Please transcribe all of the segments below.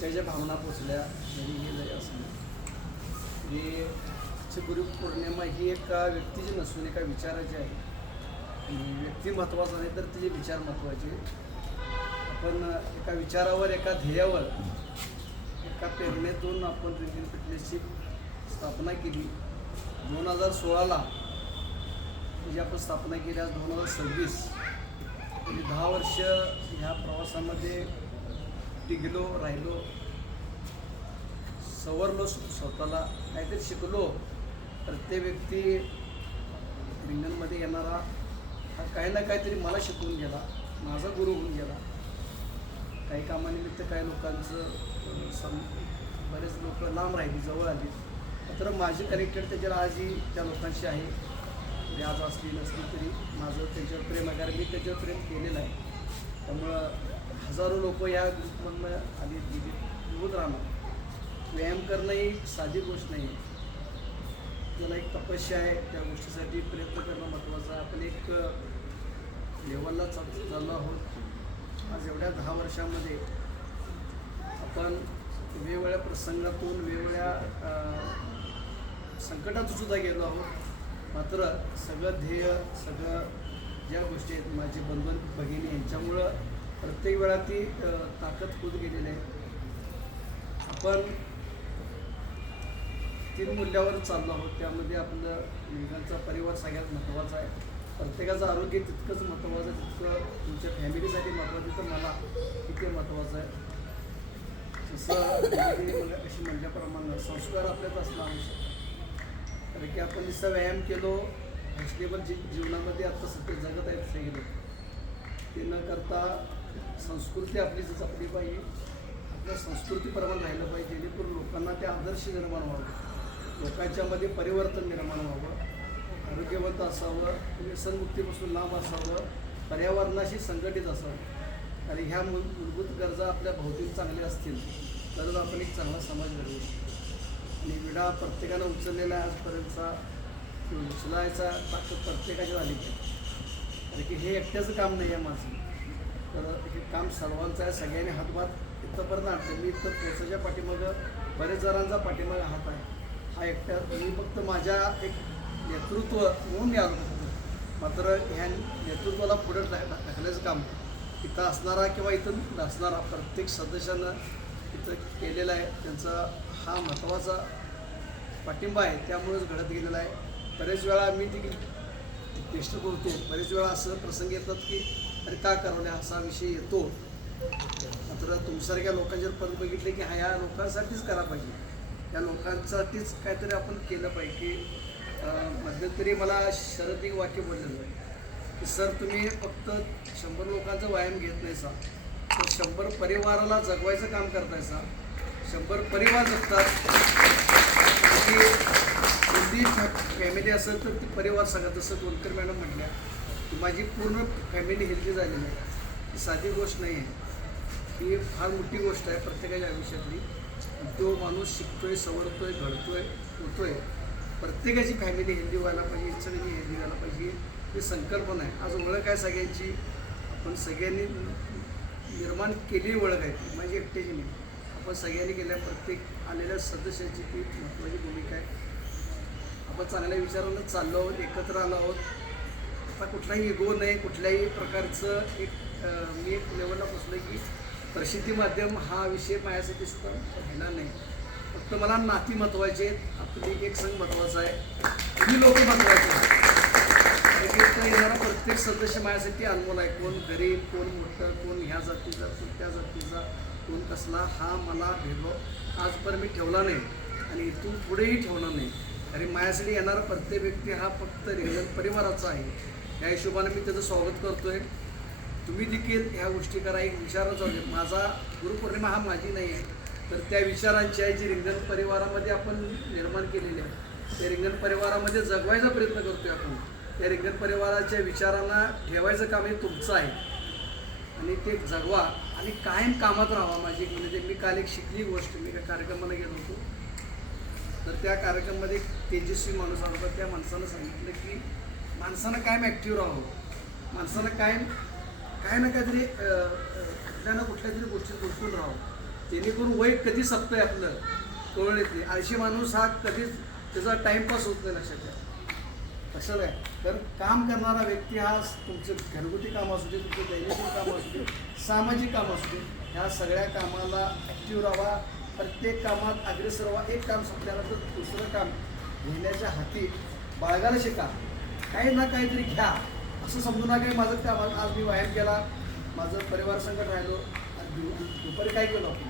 त्याच्या भावना पोचल्या जरी हे जरी असलं हे गुरुपौर्णिमा ही एका व्यक्तीची नसून एका विचाराची आहे. आणि व्यक्ती महत्त्वाचा नाही तर तिचे विचार महत्त्वाचे. आपण एका विचारावर एका ध्येयावर एका प्रेरणेतून आपण रिंगण फिटनेसची स्थापना केली 2016ला. म्हणजे आपण स्थापना केली आज 2026 म्हणजे 10 वर्ष ह्या प्रवासामध्ये टिकलो राहिलो, सवरलो, स्वतःला काहीतरी शिकलो. प्रत्येक व्यक्ती रिंगणमध्ये येणारा हा काही ना काहीतरी मला शिकवून गेला, माझा गुरु होऊन गेला. काही कामानिमित्त काही लोकांचं बरेच लोक लांब राहिली, जवळ आली, तर माझी कनेक्टेड त्याच्यावर आजही त्या लोकांशी आहे. म्हणजे आज असली नसली तरी माझं त्याच्यावर प्रेम आहे, कारण मी त्याच्यावर प्रेम केलेलं आहे. त्यामुळं हजारो लोक या ग्रुपमधनं आली गेली निघून राहणार. व्यायाम करणं ही साधी गोष्ट नाही आहे, त्याला एक तपस्या आहे. त्या गोष्टीसाठी प्रयत्न करणं महत्त्वाचं आहे. आपण एक लेवलला चाललो आहोत. आज एवढ्या 10 वर्षामध्ये आपण वेगवेगळ्या प्रसंगातून वेगवेगळ्या संकटातून सुद्धा गेलो आहोत. मात्र सगळं ध्येय, सगळं ज्या गोष्टी आहेत माझे बंधू भगिनी यांच्यामुळं प्रत्येक वेळा ती ताकद होत गेलेली आहे. आपण 3 मूल्यावर चाललो आहोत. त्यामध्ये आपलं मुलांचा परिवार सगळ्यात महत्त्वाचा आहे. प्रत्येकाचं आरोग्य तितकंच महत्त्वाचं आहे, तितकं तुमच्या फॅमिलीसाठी महत्त्वाचं, तिथं मला किती महत्त्वाचं आहे. जसं मला अशी म्हणल्याप्रमाणे संस्कार आपल्यात असणं आवश्यक आहे. कारण की आपण नुसतं व्यायाम केलो फॅशनेबल जीवनामध्ये आता सध्या जगत आहेत सगळे लोक, ते न करता संस्कृती आपली जपली पाहिजे. आपल्या संस्कृतीप्रमाणे राहिलं पाहिजे, जेणेकरून लोकांना ते आदर्श निर्माण व्हावं, लोकांच्यामध्ये परिवर्तन निर्माण व्हावं, आरोग्यवंत असावं, व्यसनमुक्तीपासून लांब असावं, पर्यावरणाशी संघटित असावं. आणि ह्या मूलभूत गरजा आपल्या भोवतीत चांगल्या असतील तरच आपण एक चांगला समाज घडवू शकतो. आणि विडा प्रत्येकानं उचललेला आजपर्यंतचा उचलायचा ताकद प्रत्येकाची झाली पाहिजे. कारण की हे एकट्याचं काम नाही आहे माझं, तर हे काम सर्वांचं आहे. सगळ्यांनी हातभार इथंपर्यंत आणतं. मी इथं पोचायच्या पाठीमागं बरेच जणांचा पाठीमागं हात आहे. हा एकट्या मी फक्त माझ्या एक नेतृत्व म्हणून मी आलो होतो. मात्र ह्या नेतृत्वाला पुढे ढकलायचं काम इथं असणारा किंवा इथं नसणारा प्रत्येक सदस्यानं इथं केलेला आहे. त्यांचा हा महत्त्वाचा पाठिंबा आहे, त्यामुळेच घडत गेलेला आहे. बरेच वेळा मी देखील टेस्ट करतो, बरेच वेळा असं प्रसंग येतात की अरे का करावं असा विषय येतो. मात्र तुमच्यासारख्या लोकांचे पण बघितले की हा या लोकांसाठीच करा पाहिजे, या लोकांसाठीच काहीतरी आपण केलं पाहिजे. की मध्यंतरी मला शरद एक वाक्य बोललेलं आहे की सर तुम्ही फक्त 100 लोकांचा व्यायाम घेत नाही सा, तर 100 परिवाराला जगवायचं काम करतायसा. 100 परिवार जगतात की कोणती फॅमिली असेल तर ती परिवार सांगा. जसं दोनकर मॅडम म्हटल्या की माझी पूर्ण फॅमिली हेल्दी झालेली आहे. ही साधी गोष्ट नाही आहे, ही फार मोठी गोष्ट आहे प्रत्येकाच्या आयुष्यातली. तो माणूस शिकतोय, सवरतोय, घडतोय, होतोय. प्रत्येकाची फॅमिली हेल्दी व्हायला पाहिजे, सगळ्यांनी हेल्दी व्हायला पाहिजे, ही संकल्पना आहे. आज ओळख आहे सगळ्यांची, आपण सगळ्यांनी निर्माण केलेली ओळख आहे, माझी एकट्याची नाही. आपण सगळ्यांनी केल्या प्रत्येक आलेल्या सदस्याची ती महत्त्वाची भूमिका आहे. आपण चांगल्या विचारानं चाललो आहोत, एकत्र आलो आहोत. आता कुठलाही इगो नाही, कुठल्याही प्रकारचं मी एक लेवलला पोचलो की प्रसिद्धी माध्यम हा विषय माझ्यासाठी सुद्धा राहिला नाही. फक्त मला नाती महत्त्वाचे आहेत, आपली एक संघ महत्त्वाचा आहे, तुम्ही लोक महत्त्वाचे आहेत. इथं येणारा प्रत्येक सदस्य माझ्यासाठी अनमोल आहे. कोण गरीब, कोण मोठं, कोण ह्या जातीचा, कोण त्या जातीचा, कोण कसला, हा मला भेदभाव आजपर्यंत मी ठेवला नाही आणि इथून पुढेही ठेवणार नाही. कारण माझ्यासाठी येणारा प्रत्येक व्यक्ती हा फक्त रिंगण परिवाराचा आहे. या हिशोबाने मी त्याचं स्वागत करतो आहे. तुम्ही देखील ह्या गोष्टी करा. एक विचाराचा माझा गुरुपौर्णिमा हा माझी नाही आहे, तर त्या विचारांची आहे जी रिंगण परिवारामध्ये आपण निर्माण केलेली आहे. त्या रिंगण परिवारामध्ये जगवायचा प्रयत्न करतो आहे आपण. त्या रिंगण परिवाराच्या विचारांना ठेवायचं काम हे तुमचं आहे आणि ते जगवा आणि कायम कामात राहावा. माझी एक म्हणजे मी काल एक शिकली गोष्ट, मी एका कार्यक्रमाला गेलो होतो, तर त्या कार्यक्रमामध्ये एक तेजस्वी माणूस आला होता. त्या माणसानं सांगितलं की माणसानं कायम ॲक्टिव्ह राहावं, माणसानं कायम काय ना काहीतरी कुठल्या ना कुठल्या तरी गोष्टीत गुंतून राहावं. जेणेकरून वय कधी संपतंय आपलं कळून येत नाही. आळशी माणूस हा कधीच त्याचा टाईमपास होत नाही. लक्षात घ्या, लक्षात आहे. कारण काम करणारा व्यक्ती हा तुमचं घरगुती काम असू दे, तुमचं दैनंदिन काम असू दे, सामाजिक काम असू दे, ह्या सगळ्या कामाला ॲक्टिव्ह राहावा. प्रत्येक कामात अग्रेसर व्हा. एक काम संपल्यानंतर दुसरं काम घेण्याच्या हाती बाळगायला शिका. काही ना काहीतरी घ्या. असं समजू नका माझं काम आज मी व्यायाम केला, माझं परिवार संकट राहिलो आणि दुपारी काय केलं आपण,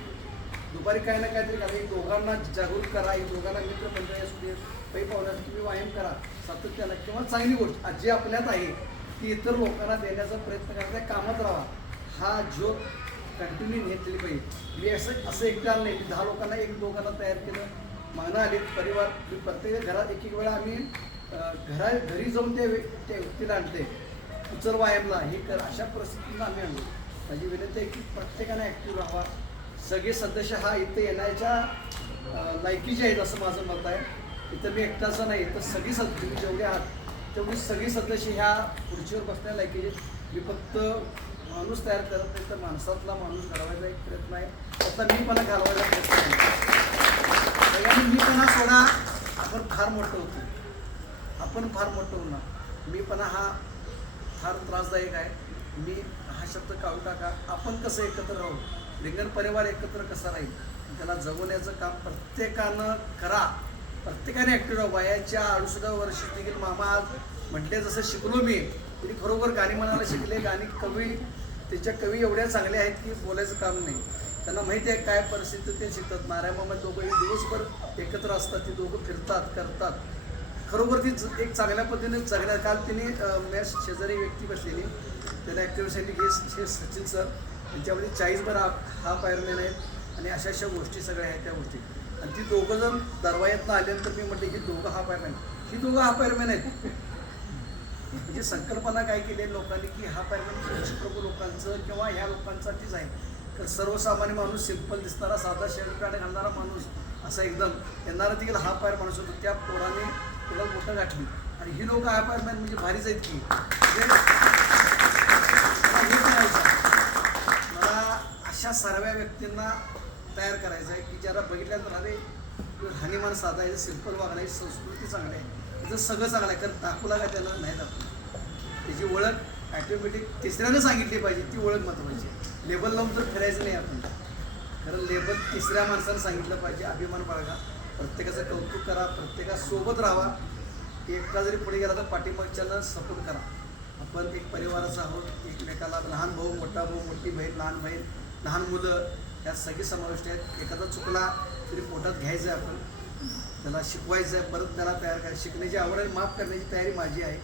दुपारी काय ना काहीतरी करा. एक दोघांना जागृत करा, एक दोघांना मित्रमंडळी असू दे, काही पाहुण्यात तुम्ही व्यायाम करा सातत्यानं. किंवा चांगली गोष्ट जी आपल्यात आहे ती इतर लोकांना देण्याचा प्रयत्न करा. त्या कामात राहा. हा ज्योत कंटिन्यू घेतलेली पाहिजे. मी असं एकटा नाही, 10 लोकांना एक दोघांना तयार केलं, मागणं आली परिवार. प्रत्येक घरात एक वेळा आम्ही घरी जाऊन त्या व्यक्तीला आणते, उचल व्यायामला हे कर, अशा परिस्थितीला आम्ही आणलो. माझी विनंती आहे की प्रत्येकाने ॲक्टिव्ह राहावा. सगळे सदस्य हा इथं येण्याच्या लायकीचे आहेत असं माझं मत आहे. इथं मी एकटाचं नाही, तर सगळी तुम्ही जेवढे आहात तेवढी सगळी सदस्य ह्या खुर्चीवर बसण्या लायकीचे. मी फक्त माणूस तयार करत नाही, तर माणसातला माणूस घडवायचा एक प्रयत्न आहे. त्याचा मीपणा घालवायचा प्रयत्न आहे. सगळ्यांनी मीपणा सोडा, आपण फार मोठं होतो. आपण फार मोठं होणार. मीपणा हा फार त्रासदायक आहे. मी हा शब्द काढून टाका. आपण कसं एकत्र राहू, रिंगण परिवार एकत्र कसा राहील, त्याला जगवण्याचं काम प्रत्येकानं करा. प्रत्येकाने ॲक्टिव्ह राहू. वयाच्या 68 वर्षी देखील मामा आज म्हटले जसं शिकलो मी, तरी खरोखर गाणी म्हणायला शिकले. गाणी कवी, त्याच्या कवी एवढ्या चांगल्या आहेत की बोलायचं काम नाही. त्यांना माहिती आहे काय परिस्थिती ते शिकतात. नारायण मामा दोघंही दिवसभर एकत्र असतात, ते दोघं फिरतात करतात. खरोखर ती एक चांगल्या पद्धतीने जगण्यात. काल तिने मॅच शेजारी व्यक्ती बसलेली, त्याला ॲक्टिव्ह सांगितली हे सचिन सर, त्यांच्यामध्ये 40 हाफ आयरमॅन आहेत आणि अशा अशा गोष्टी सगळ्या आहेत त्या गोष्टी. आणि ती दोघं जण दरवायातनं आल्यानंतर मी म्हटले की दोघं हाफ आयरमॅन, ही दोघं हाफ आयरमॅन आहेत. म्हणजे संकल्पना काय केली आहे लोकांनी की हाफ आयरमॅन प्रभू लोकांचं किंवा ह्या लोकांसाठीच आहे. तर सर्वसामान्य माणूस, सिंपल दिसणारा, साधा शर्ट पॅन्ट घालणारा माणूस, असा एकदम येणारा देखील हाफ आयर माणूस होतो. त्या पोराने तिला मोठं गाठली. आणि ही लोक हाफ आयरमॅन म्हणजे भारीच आहेत की. मला अशा सर्व व्यक्तींना तयार करायचं आहे की ज्याला बघितल्यानंतर अरे राहणीमान साधा आहे, सिंपल वागण्याची संस्कृती चांगली आहे, त्याचं सगळं चांगलं आहे. कारण दाखवला का त्याला नाही दाखवलं. त्याची ओळख ॲटोमॅटिक तिसऱ्यानं सांगितली पाहिजे, ती ओळख महत्त्वाची. लेबल लावून तर फिरायचं नाही आपण. कारण लेबल तिसऱ्या माणसानं सांगितलं पाहिजे. अभिमान बाळगा, प्रत्येकाचं कौतुक करा, प्रत्येकासोबत राहावा. एकटा जरी पुढे गेला तर पाठीमागच्याला सपोर्ट करा. आपण एक परिवाराचं आहोत. एकमेकाला लहान भाऊ, मोठा भाऊ, मोठी बहीण, बहीण, लहान मुलं, यात सगळे समाविष्ट आहेत. एखादा चुकला तरी पोटात घ्यायचं आहे आपण, त्याला शिकवायचं आहे, परत त्याला तयार करायचं. शिकण्याची आवड आहे, माफ करण्याची तयारी माझी आहे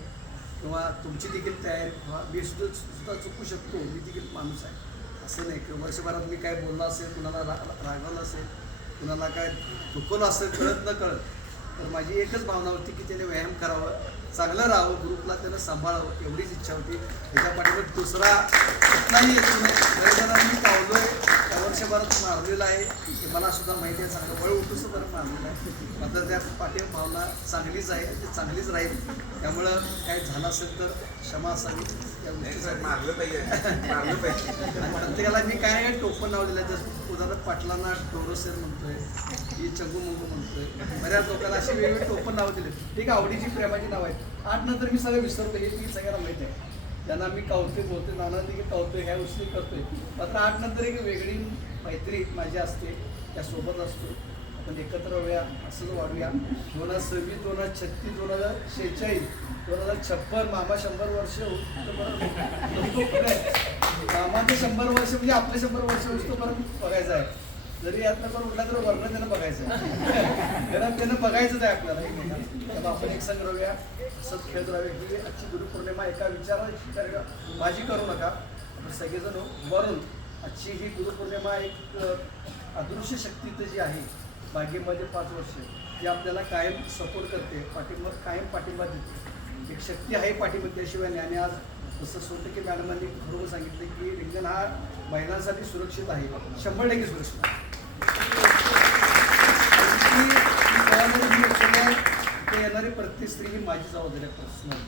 किंवा तुमची देखील तयारी. किंवा मी सुद्धा चुकू शकतो, मी देखील माणूस आहे. असं नाही की वर्षभरात मी काय बोललो असेल, कुणाला रागवलं असेल, कुणाला काय दुखवलं असेल, कळत न कळत, तर माझी एकच भावना होती की त्याने व्यायाम करावं, चांगलं राहावं, ग्रुपला त्यानं सांभाळावं, एवढीच इच्छा होती. त्याच्या पाठीवर दुसरा कुठलाही येतो नाही. मी पावलो आहे, त्या वर्षभरात मारलेलं आहे, हे मला सुद्धा माहिती आहे. चांगलं वळ उठूसं बरं मारलेलं आहे. मात्र त्या पाठीवर भावना चांगलीच आहे, ती चांगलीच राहील. त्यामुळं काय झालं असेल तर क्षमा असावी त्या गोष्टीसाठी. प्रत्येकाला मी काय टोपण नाव दिलं. जसं उदाहरण पाटलांना डोरोसेर म्हणतोय, ही चंगू मंगू म्हणतोय, बऱ्याच लोकांना अशी वेगवेगळी टोपण नावं दिली. ठीक आहे, आवडीची प्रेमाची नाव आहेत. 8 नंतर मी सगळं विसरतो, हे ती सगळ्यांना माहिती आहे. त्यांना मी कावतोय, बोलतोय, नाना देखील कावतोय, ह्या गोष्टी करतोय. मात्र 8 नंतर एक वेगळी मैत्री माझी असते, त्यासोबत असतो. आपण एकत्र राहूया, असंच वाढूया. 2026, 2036, 2046, 2056 मामा 100 वर्ष मामाचे 100 वर्ष म्हणजे आपले 100 वर्ष होतो परत बघायचं आहे. जरी यातनं पण उठला तर वर्ण त्यानं बघायचं आहे. त्यानं बघायचंच आहे आपल्याला. त्यामुळे आपण एक संग राहूया, असंच खेळत राहूया. की आजची गुरुपौर्णिमा एका विचार माझी करू नका. आपण सगळेजण वरून आजची ही गुरुपौर्णिमा एक अदृश्य शक्तीचं जी आहे बागेमध्ये 5 वर्ष, जी आपल्याला कायम सपोर्ट करते, कायम पाठिंबा देते. एक शक्ती आहे पाठिंबा, त्याशिवाय नाही. आणि आज जसं सोटके मॅडमांनी बरोबर सांगितलं की रिंगण हा महिलांसाठी सुरक्षित आहे, 100% सुरक्षित आहे. ते येणारी प्रत्येक स्त्री ही माझी जबाबदारी आहे पर्सनल,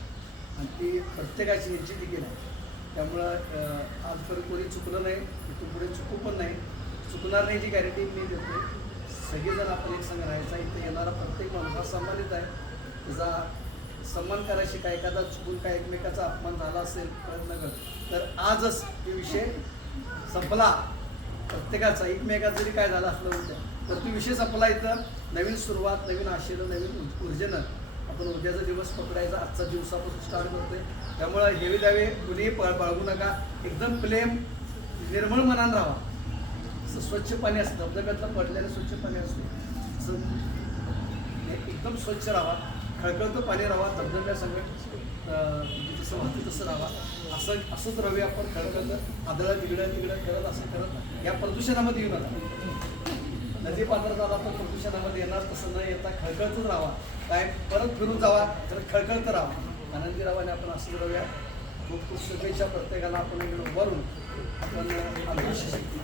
आणि ती प्रत्येकाची ह्याची देखील आहे. त्यामुळं आजपर्यंत कोणी चुकलं नाही, इथून पुढे चुकू पण नाही. चुकणार नाही याची गॅरंटी मी देतो. सगळेजण आपण एक संघ राहायचा. इथे येणारा प्रत्येक माणूस हा सन्मानित आहे. त्याचा सन्मान करायची काय एखादा चुकून काय एकमेकाचा अपमान झाला असेल प्रयत्न कर, तर आजच तो विषय संपला. प्रत्येकाचा एकमेकाचा जरी काय झालं असलं होतं तर तो विषय संपला. इथं नवीन सुरुवात, नवीन आशेनं, नवीन ऊर्जेनं आपण उद्याचा दिवस पकडायचा. आजचा दिवसापासून स्टार्ट करतोय. त्यामुळं हेवे दावे कुणीही बाळगू नका. एकदम प्रेम निर्मळ मनानं राहा. असं स्वच्छ पाणी असतं, धबधब्यातलं पडलेलं स्वच्छ पाणी असतं, असं एकदम स्वच्छ राहा. खळखळतं पाणी राहा. धबधब्यासंगत जसं वाहतं तसं राहा. असंच राहूया आपण. खळखळतं आदळं तिकडं करत असं करत या प्रदूषणामध्ये येऊ नका. नदी पात्रात आला तर प्रदूषणामध्ये येणार तसं न येता खळखळतच राहा. काय परत फिरून जावा तर खळखळतं राहा. आनंदी राहा आणि आपण असंच राहूया. खूप खूप शुभेच्छा प्रत्येकाला. आपण इकडे उभारून आपण आदर्श शक्ती